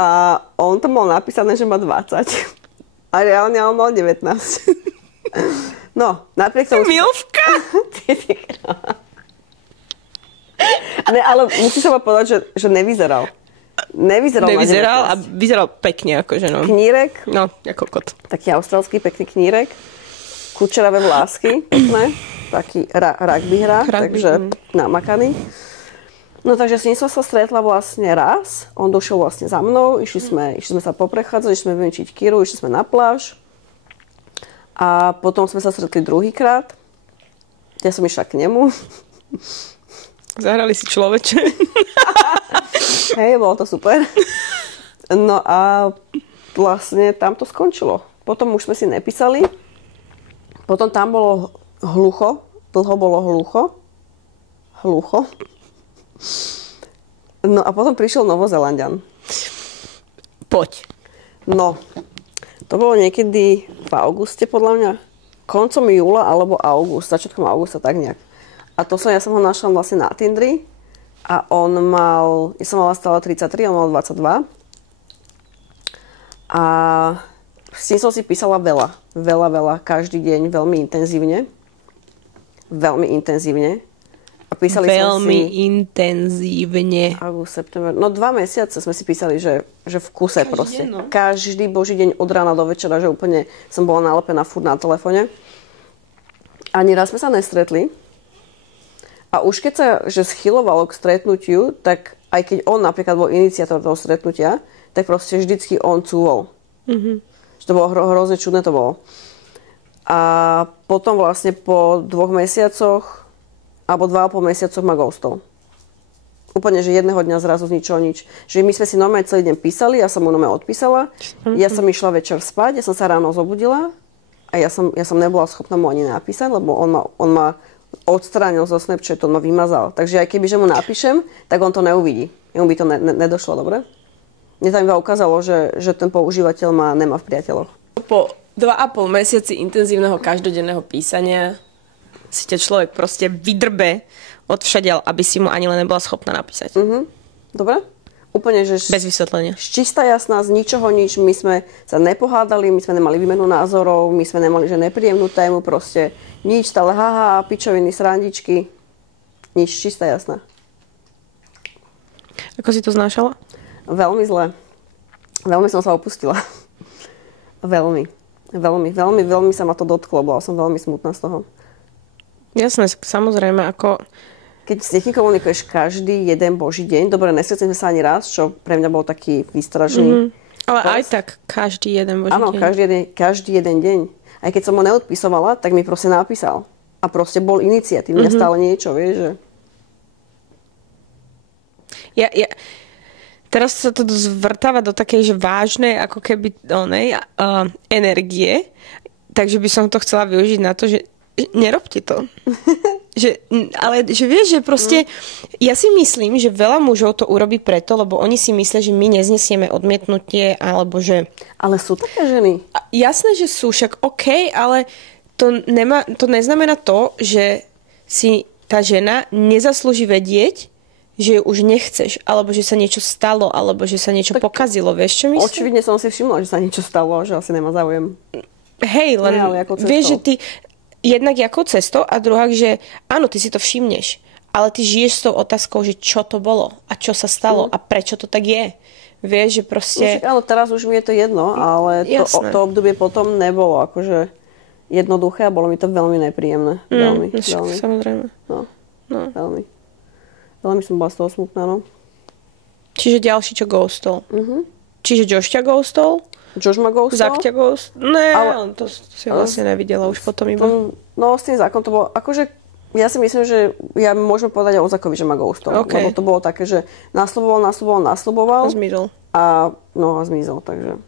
A on tam mal napísané, že má 20. A reálne on mal 19. No, napriek tomu... Milfka? Ne, ale musím sa vám povedať, že nevyzeral. Nevyzeral a vyzeral pekne, akože no. Knírek. No, ako kot. Taký austrálsky pekný knírek. Kučeravé vlásky, pekné. Taký rugby hra, takže namakaný. No takže s ním som sa stretla vlastne raz. On došiel vlastne za mnou, išli sme sa poprechádzať, išli sme vyvenčiť Kiru, išli sme na pláž. A potom sme sa stretli druhýkrát. Ja som išla k nemu. Zahrali si človeče. Hej, bolo to super. No a vlastne tam to skončilo. Potom už sme si nepísali. Potom tam bolo hlucho. Dlho bolo hlucho. No a potom prišiel Novozélanďan. Poď. No, to bolo niekedy v auguste podľa mňa. Koncom júla alebo august, začiatkom augusta, tak nejak. A ja som ho našla vlastne na Tindri. A ja som mala stále 33, on mal 22. A s ním som si písala veľa, každý deň, veľmi intenzívne. A písali veľmi intenzívne. August, september. No 2 mesiace sme si písali, že v kuse každý proste. Deň, no. Každý boží deň od rána do večera, že úplne som bola nalepená furt na telefone. Ani raz sme sa nestretli. A už keď sa schylovalo k stretnutiu, tak aj keď on napríklad bol iniciátor toho stretnutia, tak proste vždycky on cúvol. Mm-hmm. Že to bolo hrozne čudné to bolo. A potom vlastne po 2 mesiacoch alebo 2,5 mesiacoch ma ghostol. Úplne, že jedného dňa zrazu z ničoho nič. Že my sme si normálne celý deň písali, ja som mu normálne odpísala, ja som išla večer spať, ja som sa ráno zobudila a ja som nebola schopná mu ani napísať, lebo on ma odstránil zo Snapchatu, on ma vymazal. Takže aj keby, že mu napíšem, tak on to neuvidí. Jemu by to nedošlo, dobre? Mne tam iba ukázalo, že ten používateľ ma nemá v priateľoch. Po 2,5 mesiaci intenzívneho každodenného písania si ťa človek proste vydrbe odvšadiaľ, aby si mu ani len nebola schopná napísať. Dobre? Úplne, že... Bez vysvetlenia. Čistá jasná, z ničoho nič. My sme sa nepohádali, my sme nemali výmenu názorov, my sme nemali že nepríjemnú tému, proste nič, stále haha, pičoviny, srandičky. Nič, čistá jasná. Ako si to znášala? Veľmi zle. Veľmi som sa opustila. Veľmi sa ma to dotklo, bola som veľmi smutná z toho. Jasné, samozrejme, ako... Keď s niekým komunikuješ každý jeden boží deň, dobre, nestretli sme sa ani raz, čo pre mňa bol taký výstražný. Ale aj tak, každý jeden boží deň. Áno, každý jeden deň. Aj keď som ho neodpisovala, tak mi proste napísal. A proste bol iniciatívny a stále niečo, vieš, že... Teraz sa to zvrtáva do takej, že vážnej, ako keby energie. Takže by som to chcela využiť na to, že nerobte to. Ale vieš, že proste ja si myslím, že veľa mužov to urobí preto, lebo oni si myslia, že my neznesieme odmietnutie, alebo že... Ale sú také ženy. Jasné, že sú, však OK, ale to neznamená to, že si tá žena nezaslúži vedieť, že ju už nechceš, alebo že sa niečo stalo, alebo že sa niečo pokazilo, vieš čo myslím? Očividne som si všimla, že sa niečo stalo, že asi nemá záujem. Hej, len vieš, že ty jednak ako cestou a druhá, že áno, ty si to všimneš, ale ty žiješ s tou otázkou, že čo to bolo a čo sa stalo a prečo to tak je. Vieš, že proste... Áno, teraz už mi je to jedno, ale to obdobie potom nebolo akože jednoduché a bolo mi to veľmi nepríjemné. Veľmi. Samozrejme. No. Veľmi som bola z toho smutná, no. Čiže ďalší, čo ghostol. Čiže Josh ťa ghostol? Josh ma ghostol? Zach ťa ghostol? Ne, on to si vlastne nevidela už potom iba. No, s tým Zachom to bolo, akože ja si myslím, že ja môžem povedať o Zachovi, že ma ghostol. Okay. Lebo to bolo také, že nasľuboval. A zmizol. A zmizol, takže.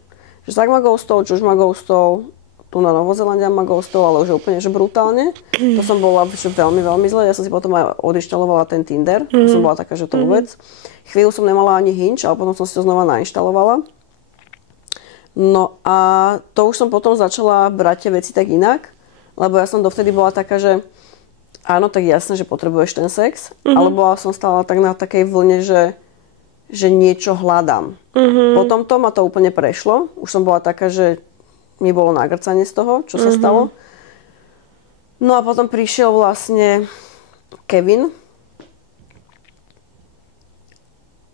Že Zach ma ghostol, Josh ma ghostol, tu na Novozélandia ma ghostol, ale už úplne, že brutálne. To som bola veľmi, veľmi zle. Ja som si potom aj odinštalovala ten Tinder. To som bola taká, že to vôbec. Chvíľu som nemala ani Hinge, ale potom som si to znova nainštalovala. No a to už som potom začala brať tie veci tak inak, lebo ja som dovtedy bola taká, že áno, tak jasné, že potrebuješ ten sex, ale bola som stále tak na takej vlne, že niečo hľadám. Potom to ma to úplne prešlo. Už som bola taká, že mi bolo nagrcanie z toho, čo sa stalo. No a potom prišiel vlastne Kevin.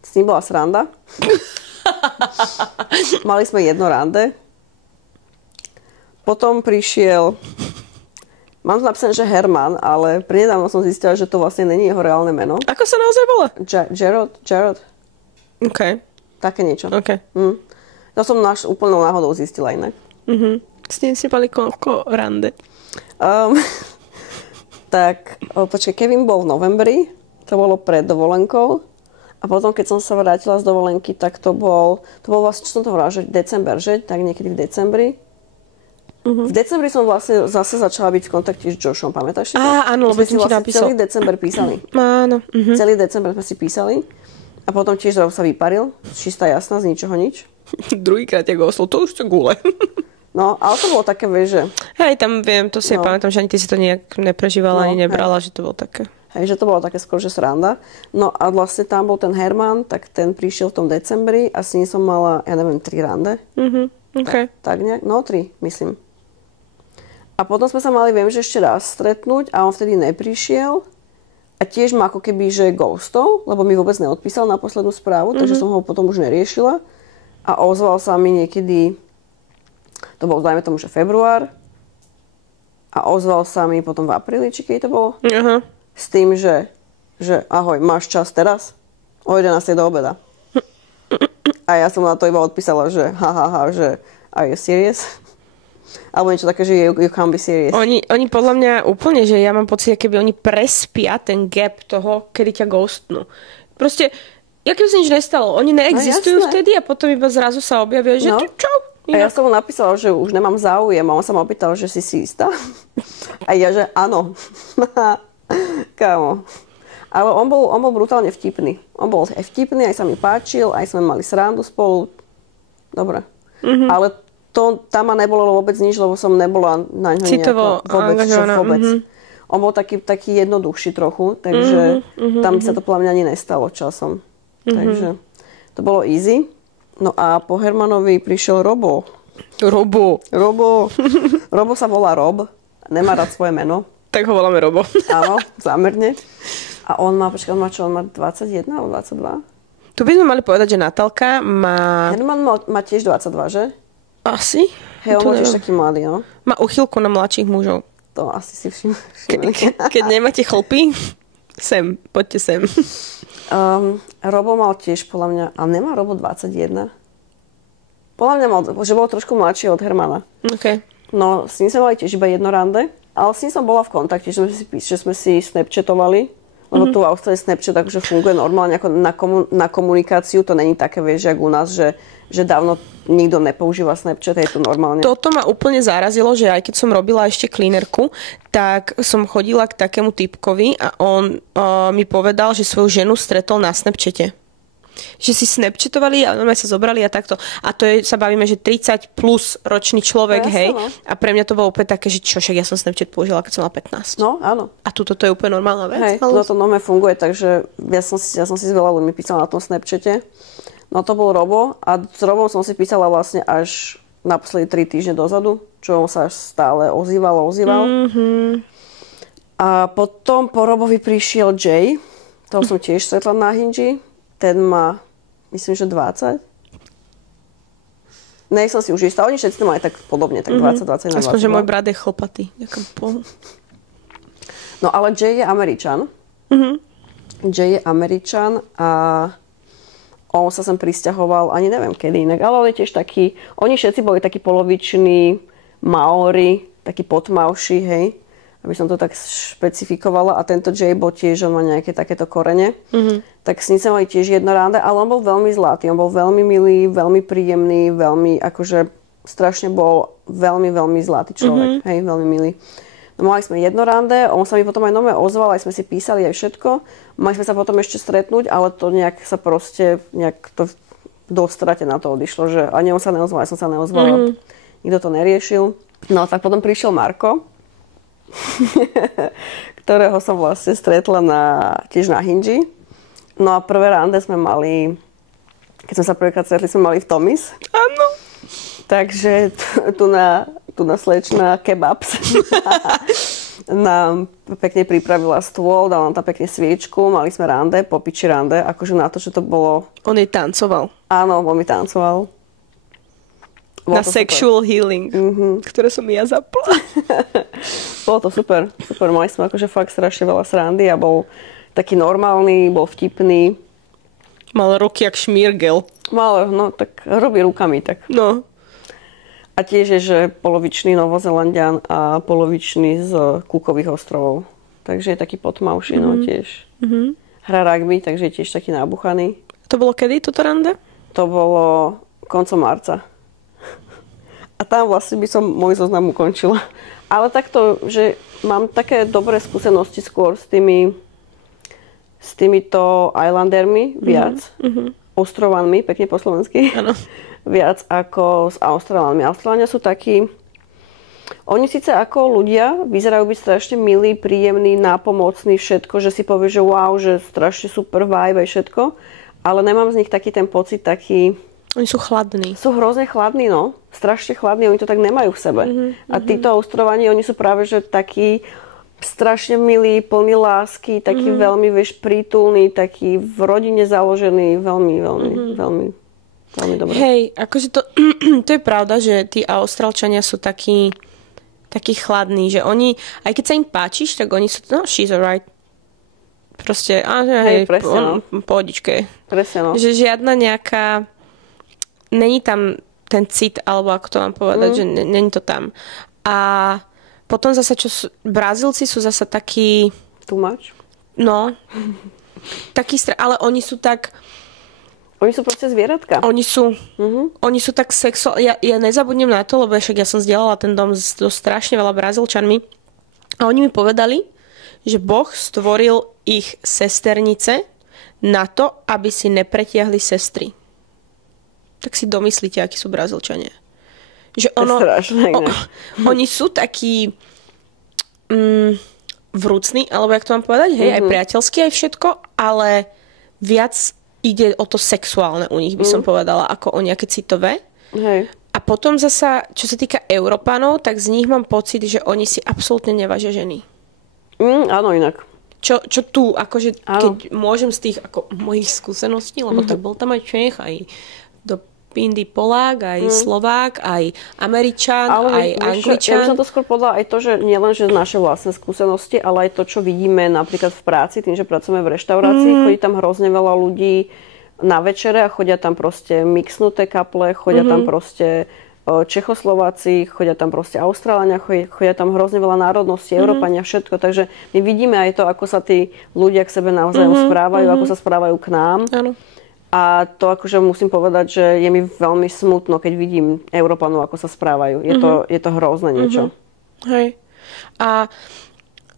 S ním bola sranda. Mali sme jedno rande. Potom prišiel... Mám tu napísané, že Herman, ale prednedávno som zistila, že to vlastne není jeho reálne meno. Ako sa naozaj volá? Jared. OK. Také niečo. OK. To som úplnou náhodou zistila inak. S ním si mali koľko rande? Počkaj, Kevin bol v novembri, to bolo pred dovolenkou. A potom, keď som sa vrátila z dovolenky, tak to bol vlastne, čo som to hovorila, že december, že? Tak niekedy v decembri. V decembri som vlastne zase začala byť v kontakte s Joshom, pamätáš si to? Áno, lebo som ti napísal. Celý december písali. Áno. Celý december sme si písali. A potom tiež sa vyparil, čistá jasná, z ničoho nič. Druhýkrát ťa goslo, to už to gule. No, ale to bolo také, vieš, že... Hej, tam viem, to si pamätám, že ani ty si to nejak neprežívala, ani nebrala, že to bolo také. Hej, že to bolo také skôr, že sranda. No a vlastne tam bol ten Herman, tak ten prišiel v tom decembri a s ním som mala, ja neviem, 3 rande. Okay. Tak nejak, no 3, myslím. A potom sme sa mali, viem, že ešte raz stretnúť a on vtedy neprišiel. A tiež ma ako keby, že ghostol, lebo mi vôbec neodpísal na poslednú správu, takže som ho potom už neriešila. A ozval sa mi niekedy, to bol, dajme tomu, že február. A ozval sa mi potom v apríli, či keď to bolo. S tým, že ahoj, máš čas teraz? O 11. do obeda. A ja som na to iba odpísala, že že are you serious? Alebo niečo také, že you can't be serious. Oni podľa mňa úplne, že ja mám pocit, keby oni prespia ten gap toho, kedy ťa ghostnú. Proste, keby sa nič nestalo. Oni neexistujú vtedy a potom iba zrazu sa objavia, že čau. A ja som mu napísala, že už nemám záujem a on sa ma opýtal, že si istá. A ja, že áno. Kámo. Ale on bol brutálne vtipný. On bol vtipný, aj sa mi páčil, aj sme mali srandu spolu. Dobre. Ale tam ma nebolo vôbec nič, lebo som nebola na ňo nejako vôbec. On bol taký jednoduchší trochu, takže tam by sa to podľa mňa ani nestalo časom. Takže to bolo easy. No a po Hermanovi prišiel Robo. Robo sa volá Rob. Nemá rád svoje meno. Tak ho voláme Robo. Áno, zámerne. A on má 21 alebo 22? Tu by sme mali povedať, že Natálka má... Herman má tiež 22, že? Asi. Hej, on tiež taký mladý, no. Má uchylku na mladších mužov. To asi si všimli. Keď nemáte chlpy, poďte sem. Robo mal tiež, podľa mňa, a nemá Robo 21? Podľa mňa mal, že bol trošku mladší od Hermana. Okay. No, s ním sme mali tiež iba jedno rande, ale s ním som bola v kontakte, že sme si snapchatovali, lebo tu v Austrálii Snapchat akože funguje normálne ako na komunikáciu, to není také, vieš, jak u nás, že dávno nikto nepoužíva Snapchat, je to normálne. Toto ma úplne zarazilo, že aj keď som robila ešte cleanerku, tak som chodila k takému typkovi a on mi povedal, že svoju ženu stretol na Snapchate. Že si snapchatovali a normálne sa zobrali a takto. A to je, sa bavíme, že 30 plus ročný človek, hej. A pre mňa to bolo úplne také, že čo, však ja som Snapchat použila, keď som mala 15. No, áno. A tuto to je úplne normálna vec. Hej, ale... to normálne funguje, takže ja som si s veľa ľuďmi písala na tom Snapchate. No to bol Robo a s Robom som si písala vlastne až naposledy 3 týždne dozadu, čo on sa stále ozýval. A potom po Robovi prišiel Jay, toho som tiež stretla na Hingi. Ten má, myslím, že 20. Nej som si už istá. Oni všetci to mali tak podobne, tak 20, 20 na 20. Aspoň, že môj brat je chlpatý. No ale Jay je Američan. Jay je Američan a on sa sem prisťahoval, ani neviem kedy inak, ale on je tiež taký, oni všetci boli takí poloviční Maori, takí potmavší, hej. Aby som to tak špecifikovala. A tento Jay bol tiež, on má nejaké takéto korene. Tak s ním sa mali tiež jedno rande, ale on bol veľmi zlatý. On bol veľmi milý, veľmi príjemný, veľmi, akože strašne bol veľmi, veľmi zlatý človek. Hej, veľmi milý. No, mali sme jedno rande, on sa mi potom aj nové ozval, aj sme si písali aj všetko. Mali sme sa potom ešte stretnúť, ale to nejak sa proste, nejak to do strate na to odišlo, že ani on sa neozval, ja som sa neozvala. Nikto to neriešil. No, tak potom prišiel Marko, ktorého som vlastne stretla tiež na Hingi. No a prvé rande sme mali, keď sme sa prvýkrát stretli, sme mali v Tommy's. Áno. Takže tu na slečna kebabs. nám pekne pripravila stôl, dala nám tam pekne sviečku, mali sme rande, popiči rande, akože na to, že to bolo... On jej tancoval. Áno, on mi tancoval. Na sexual healing, ktoré som ja zapla. Bolo to super, super. Mali sme akože fakt strašne veľa srandy a bol taký normálny, bol vtipný. Mal ruky jak šmírgel. Mal, no tak robí rukami, tak. No. A tiež je, že polovičný Novozelandian a polovičný z Cookových ostrovov. Takže je taký potmavší, no tiež. Hra rugby, takže je tiež taký nabuchaný. To bolo kedy, toto rande? To bolo koncom marca. A tam vlastne by som môj zoznam ukončila. Ale takto, že mám také dobré skúsenosti skôr s týmito islandermi viac. Ostrovanmi, pekne po slovensky. Áno. Viac ako s Austrálami. Austrálania sú takí... Oni síce ako ľudia vyzerajú byť strašne milí, príjemní, nápomocní, všetko, že si povie, že wow, že strašne super vibe aj všetko. Ale nemám z nich taký ten pocit, taký... Oni sú chladní. Sú hrozne chladní, no. Strašne chladní, oni to tak nemajú v sebe. A títo Austrovani, oni sú práve, že takí strašne milí, plní lásky, takí veľmi, vieš, prítulní, takí v rodine založení, veľmi dobre. Hej, akože to je pravda, že tí Austrálčania sú takí chladní, že oni, aj keď sa im páčiš, tak oni sú, no, she's alright. Proste, hej, pohodičke. Presne, no. Že žiadna nejaká... Není tam ten cit, alebo ako to mám povedať, že není to tam. A potom zasa, Brazílci sú zasa takí... Too much? No. Ale oni sú tak... Oni sú proste zvieratka. Oni sú tak sexuálni. Ja nezabudnem na to, lebo však ja som zdieľala ten dom so strašne veľa Brazílčanmi. A oni mi povedali, že Boh stvoril ich sesternice na to, aby si nepretiahli sestry. Tak si domyslíte, akí sú Brazílčania. Že oni sú takí vrúcni, alebo jak to mám povedať, hej, aj priateľskí, aj všetko, ale viac ide o to sexuálne u nich, by som povedala, ako o nejaké citové. Hej. A potom zasa, čo sa týka Európanov, tak z nich mám pocit, že oni si absolútne nevážia ženy. Áno, inak. Čo tu, akože, keď môžem z tých ako mojich skúseností, lebo tak bol tam aj Čech, aj do Pindy Polák, aj Slovák, aj Američan, aj Angličan. Ja by som to skôr povedala aj to, že nielen že naše vlastné skúsenosti, ale aj to, čo vidíme napríklad v práci, tým, že pracujeme v reštaurácii, chodí tam hrozne veľa ľudí na večere a chodia tam proste mixnuté kaple, chodia tam proste Čechoslováci, chodia tam proste Austrálania, chodia tam hrozne veľa národností, Európania, všetko. Takže my vidíme aj to, ako sa tí ľudia k sebe navzájom správajú, ako sa správajú k nám. Áno. A to akože musím povedať, že je mi veľmi smutno, keď vidím Európanov, ako sa správajú. Je to hrozné niečo. Hej. A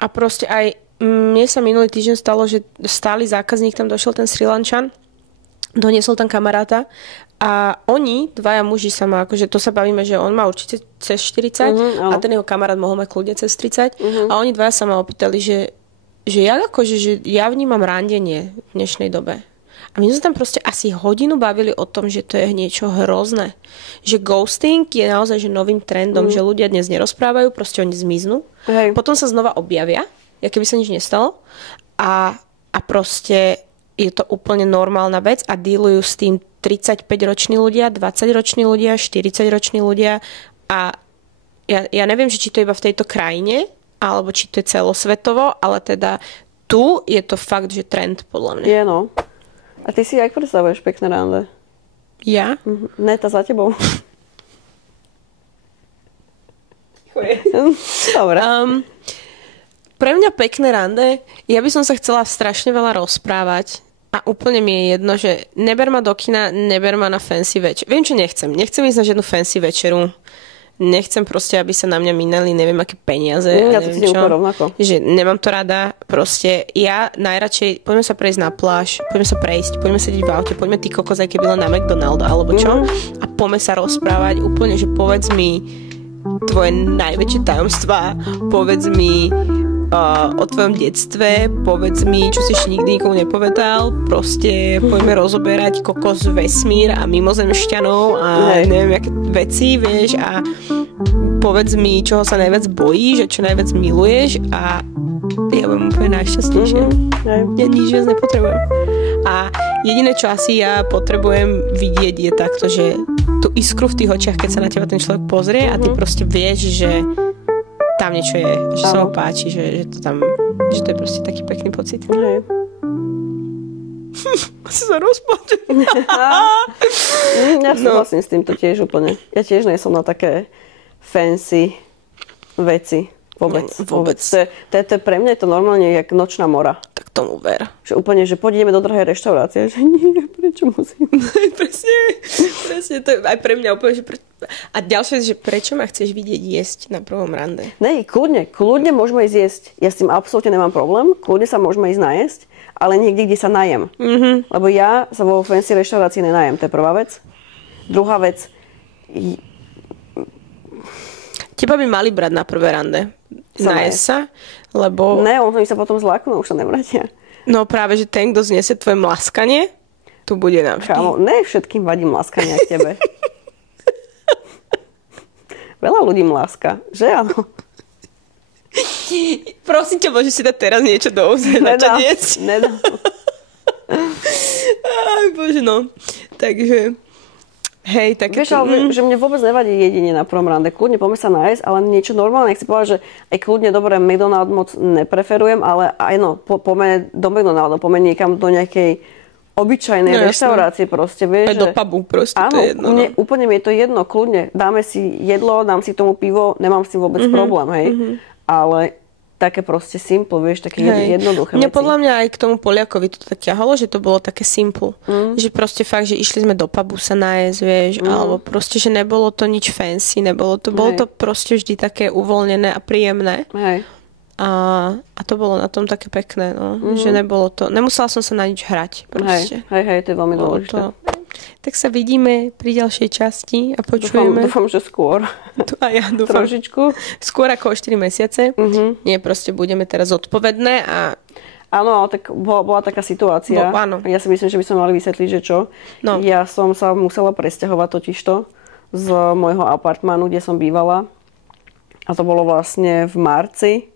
proste aj mne sa minulý týždeň stalo, že stály zákazník, tam došiel ten Sri Lančan, doniesol tam kamaráta a oni, dvaja muži sa má, akože to sa bavíme, že on má určite cez 40 a ten jeho kamarát mohol mať kľudne cez 30 a oni dvaja sa ma opýtali, že ja vnímam randenie v dnešnej dobe. A my sme tam proste asi hodinu bavili o tom, že to je niečo hrozné. Že ghosting je naozaj že novým trendom, že ľudia dnes nerozprávajú, proste oni zmiznú. Hej. Potom sa znova objavia, keby sa nič nestalo. A proste je to úplne normálna vec a dealujú s tým 35-roční ľudia, 20-roční ľudia, 40-roční ľudia. A ja neviem, že či to iba v tejto krajine, alebo či to je celosvetovo, ale teda tu je to fakt, že trend podľa mňa. Je, no. A ty si jak predstavuješ pekné rande? Ja? Neta za tebou. Dobre. Pre mňa pekné rande, ja by som sa chcela strašne veľa rozprávať a úplne mi je jedno, že neber ma do kina, neber ma na fancy večer. Viem, čo nechcem. Nechcem ísť na žiadnu fancy večeru. Nechcem proste, aby sa na mňa minali neviem aké peniaze. Ja to cítim úplne rovnako. Že nemám to rada. Proste ja najradšej, poďme sa prejsť na pláž, poďme sa prejsť, poďme sedieť v aute, poďme ty kokos, aj keby len na McDonalda, alebo čo. A poďme sa rozprávať úplne, že povedz mi tvoje najväčšie tajomstvá, povedz mi o tvojom detstve, povedz mi, čo si ešte nikdy nikomu nepovedal, proste poďme rozoberať kokos vesmír a mimozemšťanov a neviem, aké veci, vieš, a povedz mi, čoho sa najviac bojíš a čo najviac miluješ a ja budem úplne najšťastnejšia. Ja nič viac nepotrebujem. A jediné, čo asi ja potrebujem vidieť, je takto, že tú iskru v tých očiach, keď sa na teba ten človek pozrie a ty proste vieš, že tam niečo je, že sa mu páči, že to tam, že to je proste taký pekný pocit. Asi sa rozplačem. Ja súhlasím s týmto tiež úplne. Ja tiež nie som na také fancy veci. Vôbec. To je pre mňa je to normálne jak nočná mora. Tak tomu ver. Že úplne, že pôjdeme do drahej reštaurácie. Že nie, prečo musím? presne. To je aj pre mňa úplne, že a ďalšia je, že prečo ma chceš vidieť jesť na prvom rande? Nej, kľudne môžeme ísť jesť. Ja s tým absolútne nemám problém. Kľudne sa môžeme ísť najesť, ale niekde, kde sa najem. Mm-hmm. Lebo ja sa vo fancy reštaurácii nenajem. To je prvá vec. Druhá vec. Teba by mali brať na prvé rande. Najesť sa, lebo... Ne, oni sa potom zláknú, už sa nevrátia. No práve, že ten, kto zniesie tvoje mlaskanie, tu bude navždy. Kámo, ne všetkým vadí mlaskanie k tebe. Veľa ľudí mláska, že áno? Prosím ťa, môžeš si dať teraz niečo do úst. Nedám. Aj bože, no. Takže... Hej, tak... Vieš, ale že mne vôbec nevadí jedine na prvom rande. Kľudne poďme sa nájsť, ale niečo normálne. Nechci povedať, že aj kľudne, dobre, McDonald's moc nepreferujem, ale aj no, poďme do McDonald's, poďme niekam do nejakej obyčajnej reštaurácie proste, vieš. Aj do pubu proste, áno, to je jedno. Áno, úplne mi je to jedno, kľudne. Dáme si jedlo, dám si tomu pivo, nemám s tým vôbec problém, hej. Ale také proste simple, vieš, také jednoduché mňa veci. Podľa mňa aj k tomu Poliakovi to tak ťahalo, že to bolo také simple. Že proste fakt, že išli sme do pubu sa nájsť, vieš, alebo proste, že nebolo to nič fancy, bolo to proste vždy také uvoľnené a príjemné. Hej. A to bolo na tom také pekné, no. Že nebolo to, nemusela som sa na nič hrať, proste. Hej, to je veľmi dôležité. Tak sa vidíme pri ďalšej časti a počujeme. Dúfam, že skôr. A ja dúfam. Trošičku. Skôr ako o 4 mesiace. Nie, proste budeme teraz zodpovedné a... Áno, ale tak bola taká situácia. Áno. Ja si myslím, že by sme mali vysvetliť, že čo. No. Ja som sa musela presťahovať totižto z môjho apartmánu, kde som bývala. A to bolo vlastne v marci.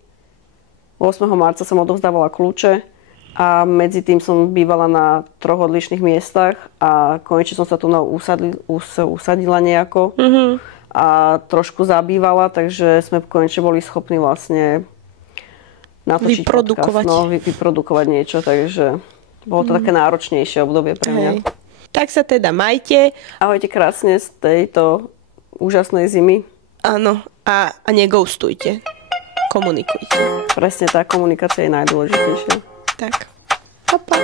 8. marca som odovzdávala kľúče. A medzi tým som bývala na 3 odlišných miestach a konečne som sa tu usadila nejako a trošku zabývala, takže sme konečne boli schopní vlastne natočiť vyprodukovať. Podcast, vyprodukovať niečo, takže bolo to také náročnejšie obdobie pre mňa. Tak sa teda majte. Ahojte krásne z tejto úžasnej zimy. Áno, a neghostujte. Komunikujte. Presne, tá komunikácia je najdôležitejšia. Tak. Pa, pa.